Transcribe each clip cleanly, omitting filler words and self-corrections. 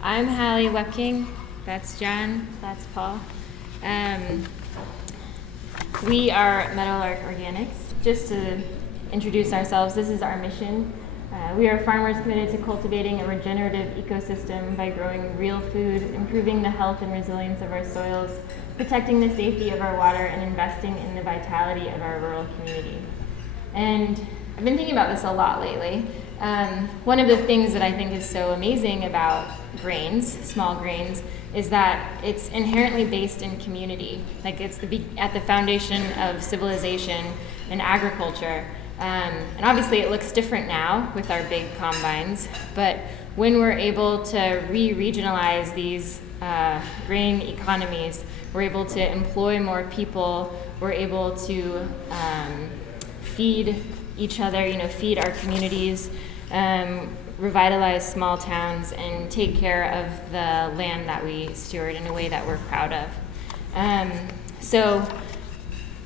I'm Halee Wepking. That's John. That's Paul. We are Meadowlark Organics. Just to introduce ourselves, this is our mission. We are farmers committed to cultivating a regenerative ecosystem by growing real food, improving the health and resilience of our soils, protecting the safety of our water, and investing in the vitality of our rural community. And I've been thinking about this a lot lately. One of the things that I think is so amazing about grains, small grains, is that it's inherently based in community. Like it's at the foundation of civilization and agriculture. And obviously it looks different now with our big combines, but when we're able to regionalize these grain economies, we're able to employ more people, we're able to feed each other, feed our communities, revitalize small towns, and take care of the land that we steward in a way that we're proud of. So,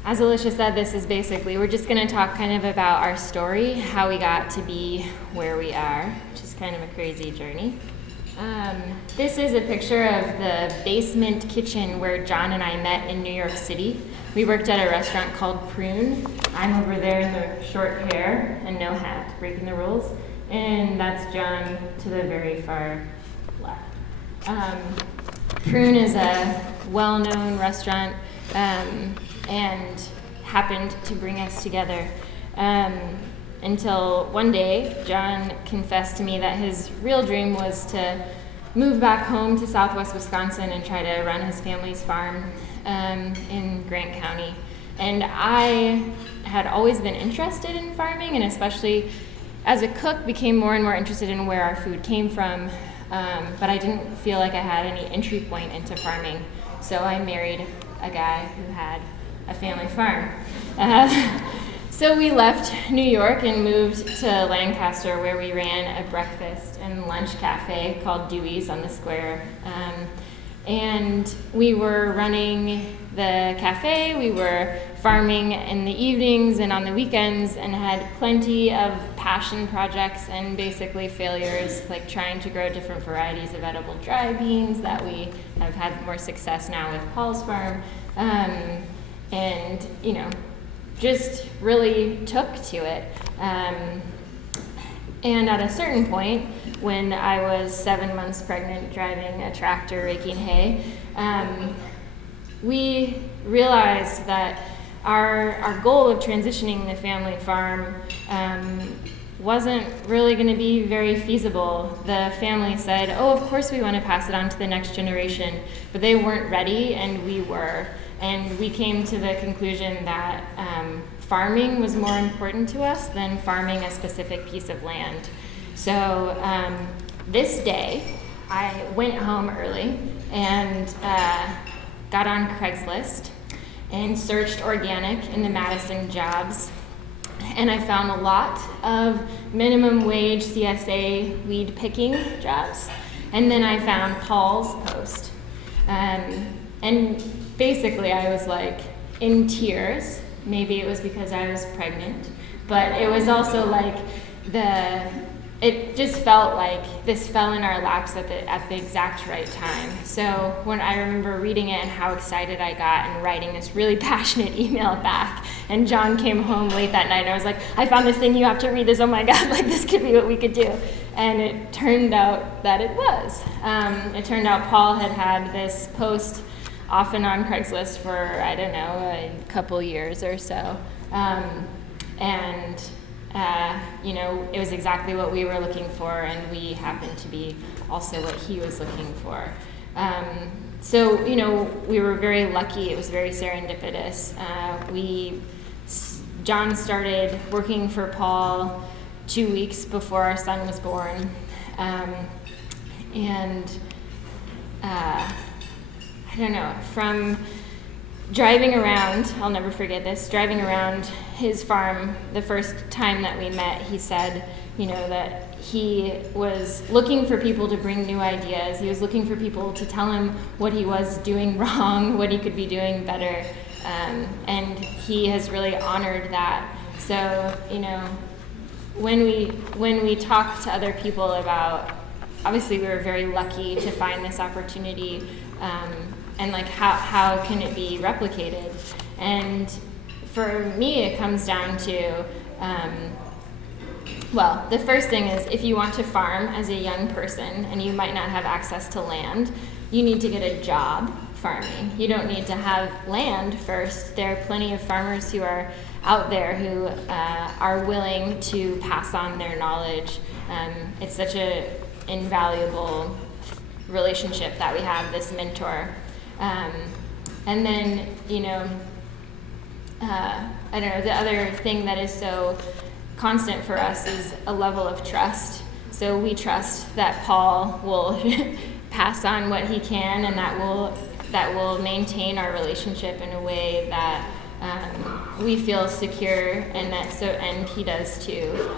as Alicia said, this is basically, we're just going to talk kind of about our story, how we got to be where we are, which is kind of a crazy journey. This is a picture of the basement kitchen where John and I met in New York City. We worked at a restaurant called Prune. I'm over there in the short hair and no hat, breaking the rules. And that's John to the very far left. Prune is a well-known restaurant and happened to bring us together until one day John confessed to me that his real dream was to move back home to southwest Wisconsin and try to run his family's farm in Grant County. And I had always been interested in farming, and especially as a cook became more and more interested in where our food came from, but I didn't feel like I had any entry point into farming. So I married a guy who had a family farm. So we left New York and moved to Lancaster, where we ran a breakfast and lunch cafe called Dewey's on the square. And we were running the cafe, we were farming in the evenings and on the weekends, and had plenty of passion projects and basically failures, like trying to grow different varieties of edible dry beans that we have had more success now with Paul's farm. And, just really took to it. And at a certain point, when I was 7 months pregnant driving a tractor raking hay, we realized that our goal of transitioning the family farm wasn't really going to be very feasible. The family said, of course we want to pass it on to the next generation, but they weren't ready, and we were. And we came to the conclusion that farming was more important to us than farming a specific piece of land. So this day, I went home early and got on Craigslist and searched organic in the Madison jobs. And I found a lot of minimum wage CSA weed picking jobs. And then I found Paul's post. And basically I was like in tears. Maybe it was because I was pregnant, but it was also like it just felt like this fell in our laps at the exact right time. So when I remember reading it and how excited I got and writing this really passionate email back, and John came home late that night and I was like, I found this thing, you have to read this, oh my God, like this could be what we could do. And it turned out that it was. It turned out Paul had this post often on Craigslist for, I don't know, a couple years or so. It was exactly what we were looking for, and we happened to be also what he was looking for. We were very lucky. It was very serendipitous. John started working for Paul 2 weeks before our son was born. I don't know, from driving around, I'll never forget this, driving around his farm the first time that we met, he said, that he was looking for people to bring new ideas. He was looking for people to tell him what he was doing wrong, what he could be doing better. And he has really honored that. So, when we talk to other people about obviously we were very lucky to find this opportunity, and like how can it be replicated? And for me, it comes down to, well, the first thing is if you want to farm as a young person and you might not have access to land, you need to get a job farming. You don't need to have land first. There are plenty of farmers who are out there who are willing to pass on their knowledge. It's such an invaluable relationship that we have, this mentor. And then, I don't know, the other thing that is so constant for us is a level of trust. So we trust that Paul will pass on what he can, and that will maintain our relationship in a way that we feel secure, and he does too.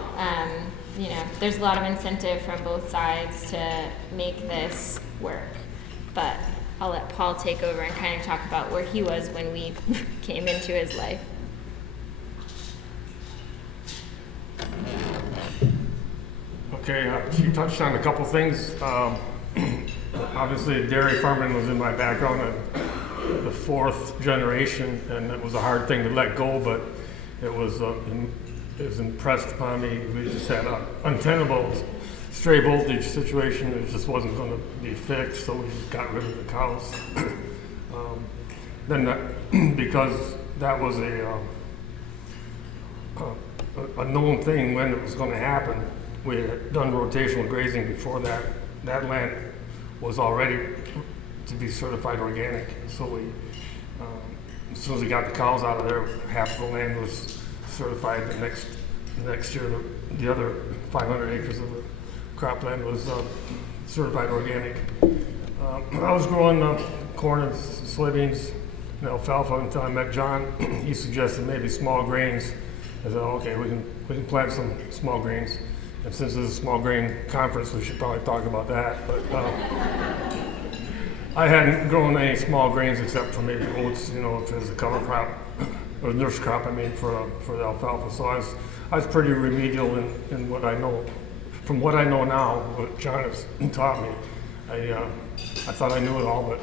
There's a lot of incentive from both sides to make this work, but I'll let Paul take over and kind of talk about where he was when we came into his life. Okay, she touched on a couple things. Obviously, dairy farming was in my background, the fourth generation, and it was a hard thing to let go, but it was impressed upon me. We just had an untenable stray voltage situation. It just wasn't going to be fixed, so we just got rid of the cows. Because that was a known thing when it was going to happen, we had done rotational grazing before that. That land was already to be certified organic. So we, as soon as we got the cows out of there, half the land was certified. The next year, the other 500 acres of the cropland was certified organic. I was growing corn and soybeans and alfalfa until I met John. He suggested maybe small grains. I said, okay, we can plant some small grains. And since this is a small grain conference, we should probably talk about that. But I hadn't grown any small grains except for maybe oats, if it was a cover crop, or nurse crop, for the alfalfa. So I was pretty remedial in what I know. From what I know now, what John has taught me, I thought I knew it all, but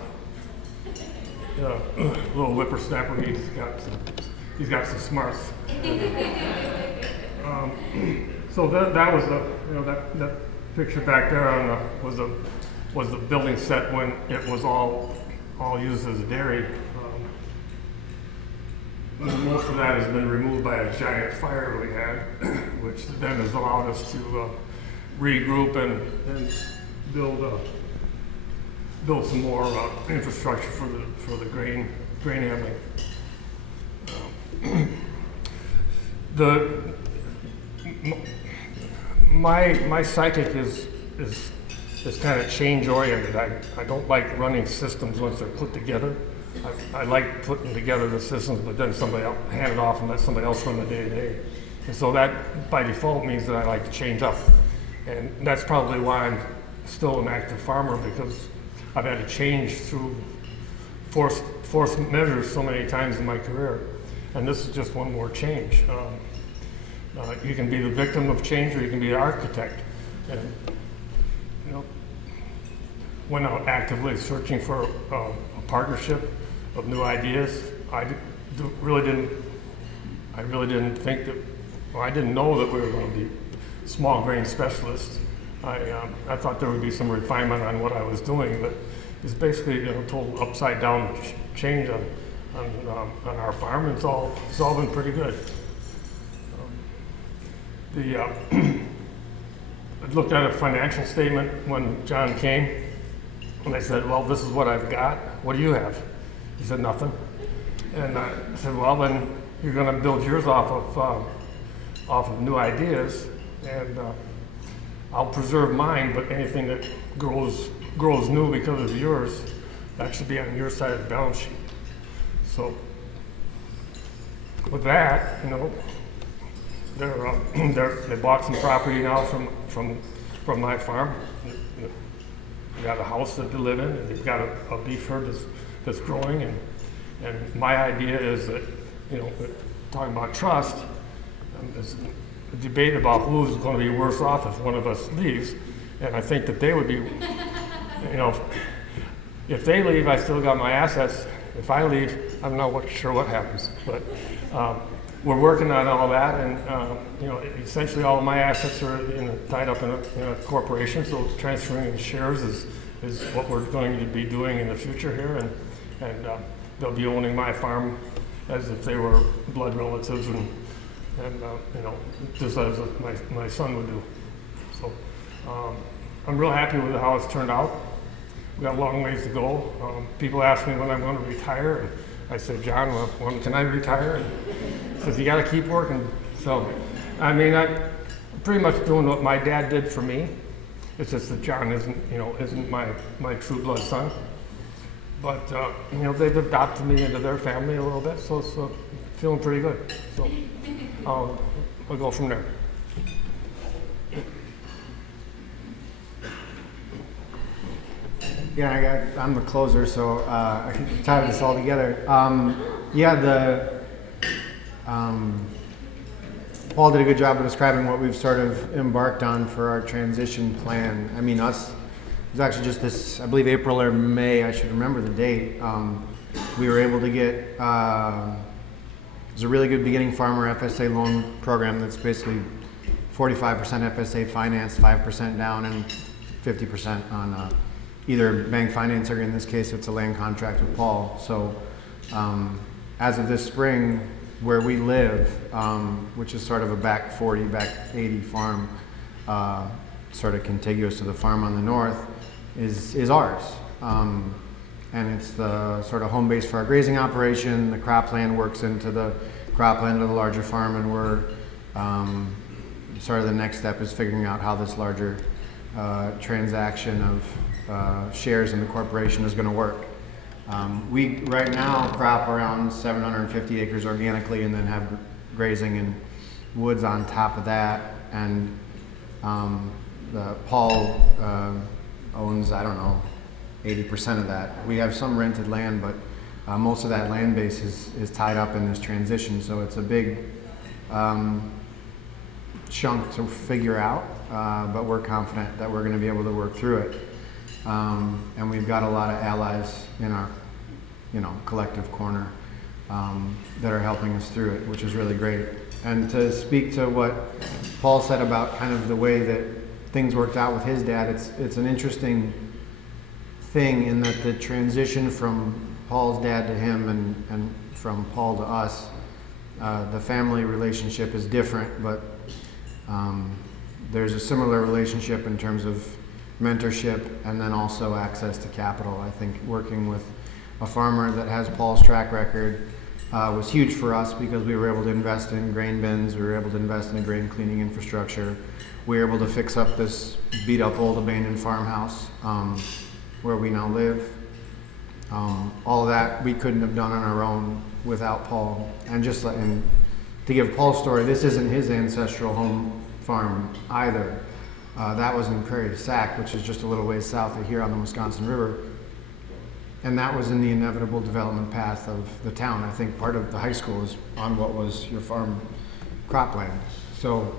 little whippersnapper, he's got some smarts. So that was that picture back there was the building set when it was all used as a dairy. Most of that has been removed by a giant fire we had, which then has allowed us to regroup and build some more infrastructure for the grain handling. My psychic is kind of change oriented. I don't like running systems once they're put together. I like putting together the systems, but then somebody else hand it off and let somebody else run the day to day. And so that by default means that I like to change up. And that's probably why I'm still an active farmer, because I've had to change through forced measures so many times in my career. And this is just one more change. You can be the victim of change, or you can be the architect. And went out actively searching for a partnership of new ideas. I really didn't think that, or I didn't know that we were going to be small grain specialists. I thought there would be some refinement on what I was doing, but it's basically total upside down change on our farm. It's all been pretty good. I looked at a financial statement when John came, and I said, well, this is what I've got. What do you have? He said, nothing. And I said, well, then you're going to build yours off of new ideas, and I'll preserve mine, but anything that grows new because of yours, that should be on your side of the balance sheet. So with that, they bought some property now from my farm. They got a house that they live in, and they've got a beef herd that's growing. And my idea is that, talking about trust, there's a debate about who's going to be worse off if one of us leaves. And I think that they would be, you know, if they leave, I still got my assets. If I leave, I'm not sure what happens. But we're working on all that, and you know, essentially all of my assets are tied up in a corporation. So transferring the shares is what we're going to be doing in the future here, and they'll be owning my farm as if they were blood relatives, and you know, just as my son would do. So I'm real happy with how it's turned out. We got a long ways to go. People ask me when I'm going to retire, and I said, John, well, when can I retire? And he says, you got to keep working. So, I mean, I'm pretty much doing what my dad did for me. It's just that John isn't my true blood son. But you know, they've adopted me into their family a little bit, so it's feeling pretty good. So we'll go from there. Yeah, I'm the closer, so I can tie this all together. Paul did a good job of describing what we've sort of embarked on for our transition plan. I mean, it was actually just this, I believe April or May, I should remember the date. We were able to get, it was a really good beginning farmer FSA loan program that's basically 45% FSA financed, 5% down, and 50% on either bank finance, or in this case it's a land contract with Paul. So as of this spring, where we live, which is sort of a back 40, back 80 farm, sort of contiguous to the farm on the north, is ours. And it's the sort of home base for our grazing operation. The cropland works into the cropland of the larger farm, and we're sort of the next step is figuring out how this larger transaction of shares in the corporation is going to work. We right now crop around 750 acres organically, and then have grazing and woods on top of that. And Paul owns, I don't know, 80% of that. We have some rented land, but most of that land base is tied up in this transition. So it's a big chunk to figure out, but we're confident that we're going to be able to work through it. And we've got a lot of allies in our, collective corner that are helping us through it, which is really great. And to speak to what Paul said about kind of the way that things worked out with his dad, it's an interesting thing in that the transition from Paul's dad to him and from Paul to us, the family relationship is different, but there's a similar relationship in terms of mentorship and then also access to capital. I think working with a farmer that has Paul's track record was huge for us, because we were able to invest in grain bins, we were able to invest in a grain cleaning infrastructure, we were able to fix up this beat up old abandoned farmhouse where we now live. All of that we couldn't have done on our own without Paul. And just to give Paul's story, this isn't his ancestral home farm either. That was in Prairie du Sac, which is just a little ways south of here on the Wisconsin River. And that was in the inevitable development path of the town. I think part of the high school is on what was your farm cropland. So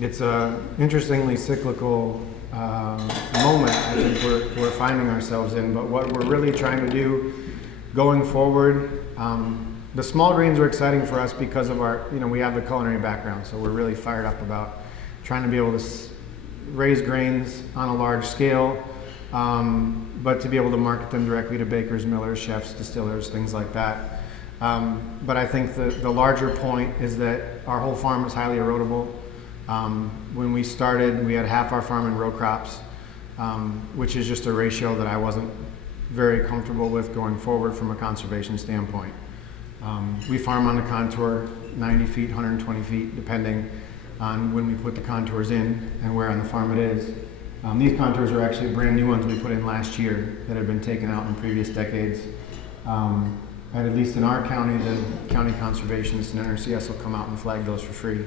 it's a interestingly cyclical moment I think we're finding ourselves in. But what we're really trying to do going forward, the small grains are exciting for us because of our, we have the culinary background. So we're really fired up about trying to be able to raise grains on a large scale, but to be able to market them directly to bakers, millers, chefs, distillers, things like that. But I think the larger point is that our whole farm is highly erodible. When we started, we had half our farm in row crops, which is just a ratio that I wasn't very comfortable with going forward from a conservation standpoint. We farm on the contour, 90 feet, 120 feet, depending on when we put the contours in and where on the farm it is. These contours are actually brand new ones we put in last year that had been taken out in previous decades. And at least in our county, the county conservationists and NRCS will come out and flag those for free.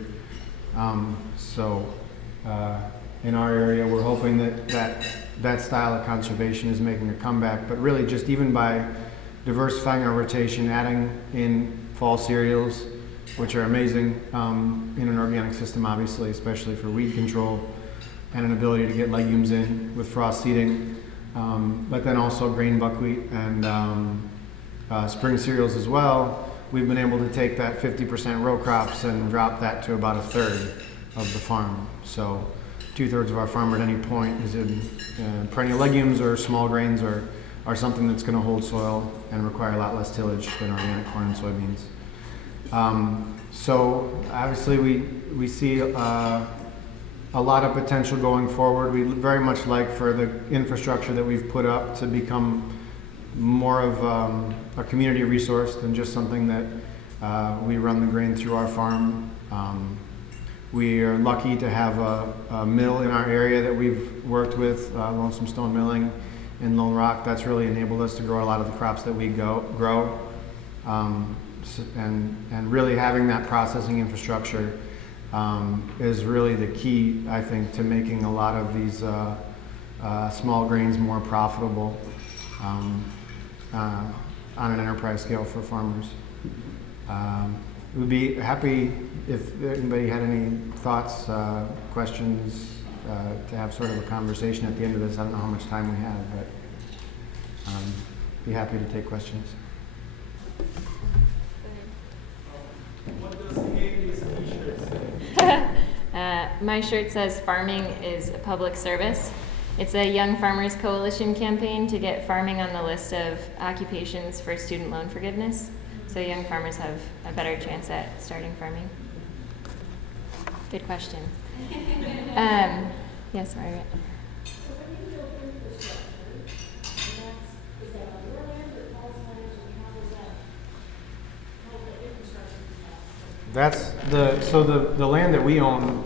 In our area, we're hoping that style of conservation is making a comeback, but really just even by diversifying our rotation, adding in fall cereals, which are amazing in an organic system, obviously, especially for weed control. and an ability to get legumes in with frost seeding, but then also grain buckwheat and spring cereals as well. We've been able to take that 50% row crops and drop that to about a third of the farm. So 2/3 of our farm at any point is in perennial legumes or small grains or something that's going to hold soil and require a lot less tillage than organic corn and soybeans. So obviously we see a lot of potential going forward. We very much like for the infrastructure that we've put up to become more of a community resource than just something that we run the grain through our farm. We are lucky to have a mill in our area that we've worked with, Lonesome Stone Milling in Lone Rock. That's really enabled us to grow a lot of the crops that we grow. And really having that processing infrastructure is really the key, I think, to making a lot of these small grains more profitable on an enterprise scale for farmers. We'd be happy if anybody had any thoughts, questions, to have sort of a conversation at the end of this. I don't know how much time we have, but be happy to take questions. What does Halee's t-shirt say? My shirt says farming is a public service. It's a Young Farmers Coalition campaign to get farming on the list of occupations for student loan forgiveness, so young farmers have a better chance at starting farming. Good question. Yes, Margaret. So when you build infrastructure, is that on your land or Paul's land, and how does that help the infrastructure be That's the land that we own.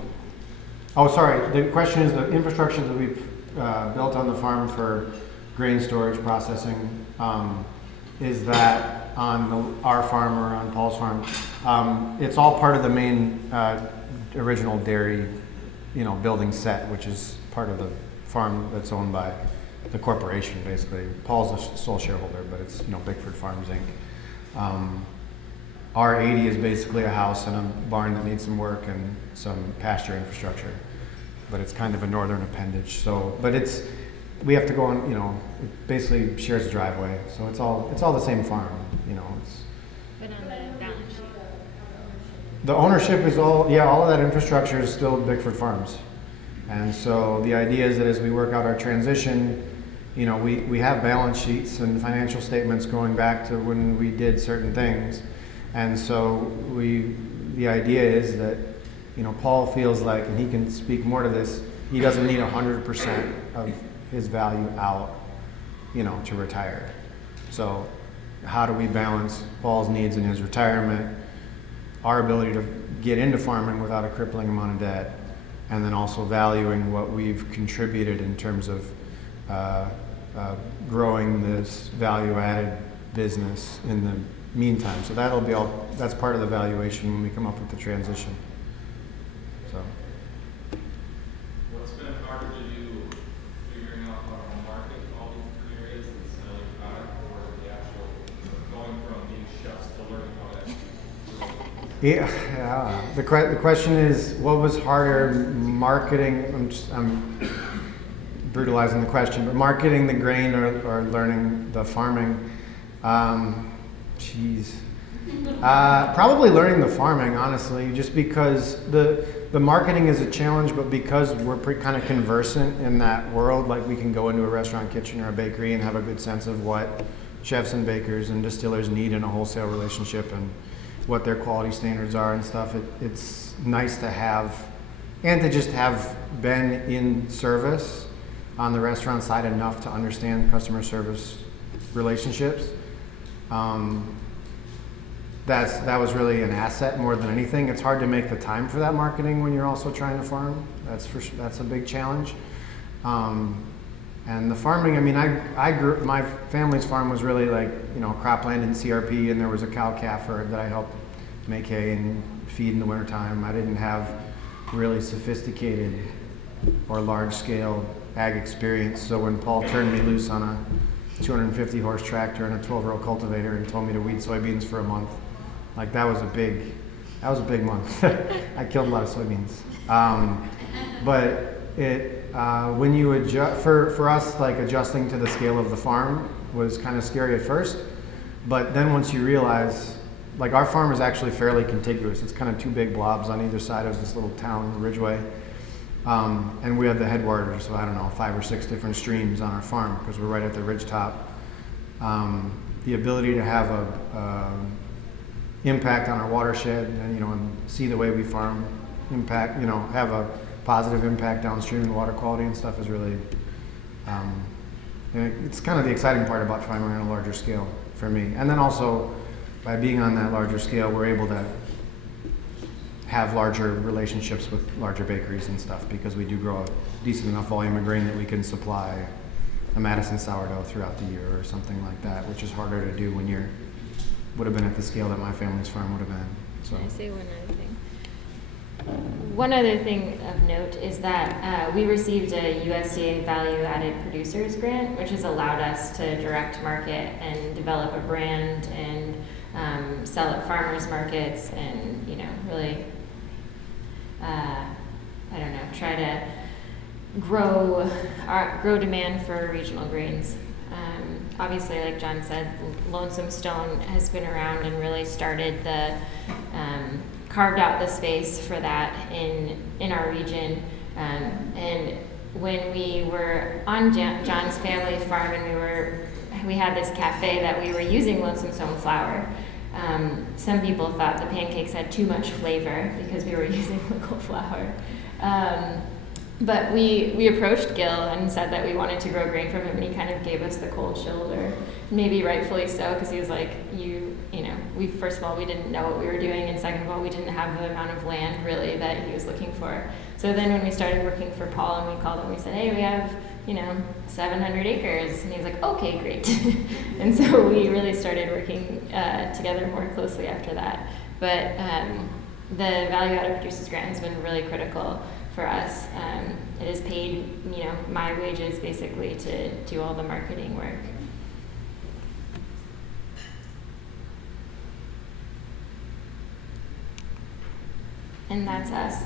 Oh, sorry. The question is the infrastructure that we've built on the farm for grain storage processing. Is that on our farm or on Paul's farm? It's all part of the main original dairy, building set, which is part of the farm that's owned by the corporation, basically. Paul's the sole shareholder, but it's Bickford Farms Inc. R80 is basically a house and a barn that needs some work and some pasture infrastructure, but it's kind of a northern appendage. So, but we have to go on. It basically shares a driveway, so it's all the same farm. It's. But on the balance sheet. The ownership is all of that infrastructure is still Bickford Farms. And so the idea is that as we work out our transition, we have balance sheets and financial statements going back to when we did certain things. And so the idea is that, Paul feels like, and he can speak more to this, he doesn't need 100% of his value out, to retire. So how do we balance Paul's needs in his retirement, our ability to get into farming without a crippling amount of debt, and then also valuing what we've contributed in terms of growing this value-added business in the meantime. So that's part of the valuation when we come up with the transition. So. What's been harder to do, figuring out how to market all these different areas and selling product, or the actual going from being chefs to learning how to Yeah. The question is, what was harder, marketing? I'm brutalizing the question, but marketing the grain or learning the farming. Probably learning the farming, honestly, just because the marketing is a challenge, but because we're kind of conversant in that world, like we can go into a restaurant kitchen or a bakery and have a good sense of what chefs and bakers and distillers need in a wholesale relationship and what their quality standards are and stuff. It's nice to have, and to just have been in service on the restaurant side enough to understand customer service relationships. That was really an asset more than anything. It's hard to make the time for that marketing when you're also trying to farm. That's a big challenge. And the farming, I grew, my family's farm was really like, cropland and CRP, and there was a cow-calf herd that I helped make hay and feed in the wintertime. I didn't have really sophisticated or large-scale ag experience. So when Paul turned me loose on a 250 horse tractor and a 12-row cultivator and told me to weed soybeans for a month, like that was a big month. I killed a lot of soybeans. But it when you adjust, for us, like adjusting to the scale of the farm was kind of scary at first, but then once you realize, like our farm is actually fairly contiguous. It's kind of two big blobs on either side of this little town, Ridgeway. And we have the headwaters, so I don't know, 5 or 6 different streams on our farm because we're right at the ridge top. The ability to have a impact on our watershed and, and see the way we farm impact, have a positive impact downstream in water quality and stuff is really, and it's kind of the exciting part about farming on a larger scale for me. And then also, by being on that larger scale, we're able to have larger relationships with larger bakeries and stuff because we do grow a decent enough volume of grain that we can supply a Madison sourdough throughout the year or something like that, which is harder to do when would have been at the scale that my family's farm would have been. So. Can I say one other thing? One other thing of note is that we received a USDA Value-Added Producers Grant, which has allowed us to direct market and develop a brand and sell at farmers markets and, really, try to grow demand for regional grains. Obviously, like John said, Lonesome Stone has been around and really started carved out the space for that in our region. And when we were on John's family farm and we had this cafe that we were using Lonesome Stone flour, some people thought the pancakes had too much flavor because we were using local flour. But we approached Gil and said that we wanted to grow grain from him, and he kind of gave us the cold shoulder. Maybe rightfully so, because he was like, first of all, we didn't know what we were doing, and second of all, we didn't have the amount of land really that he was looking for. So then when we started working for Paul and we called him, we said, hey, we have 700 acres, and he was like, okay, great. And so we really started working together more closely after that. But the Value-Added Producers Grant has been really critical for us. It has paid, my wages basically to do all the marketing work. And that's us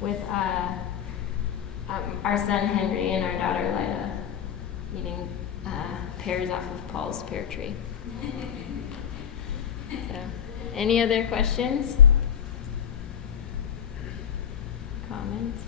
with our son Henry and our daughter Lida eating pears off of Paul's pear tree. So, any other questions? Comments?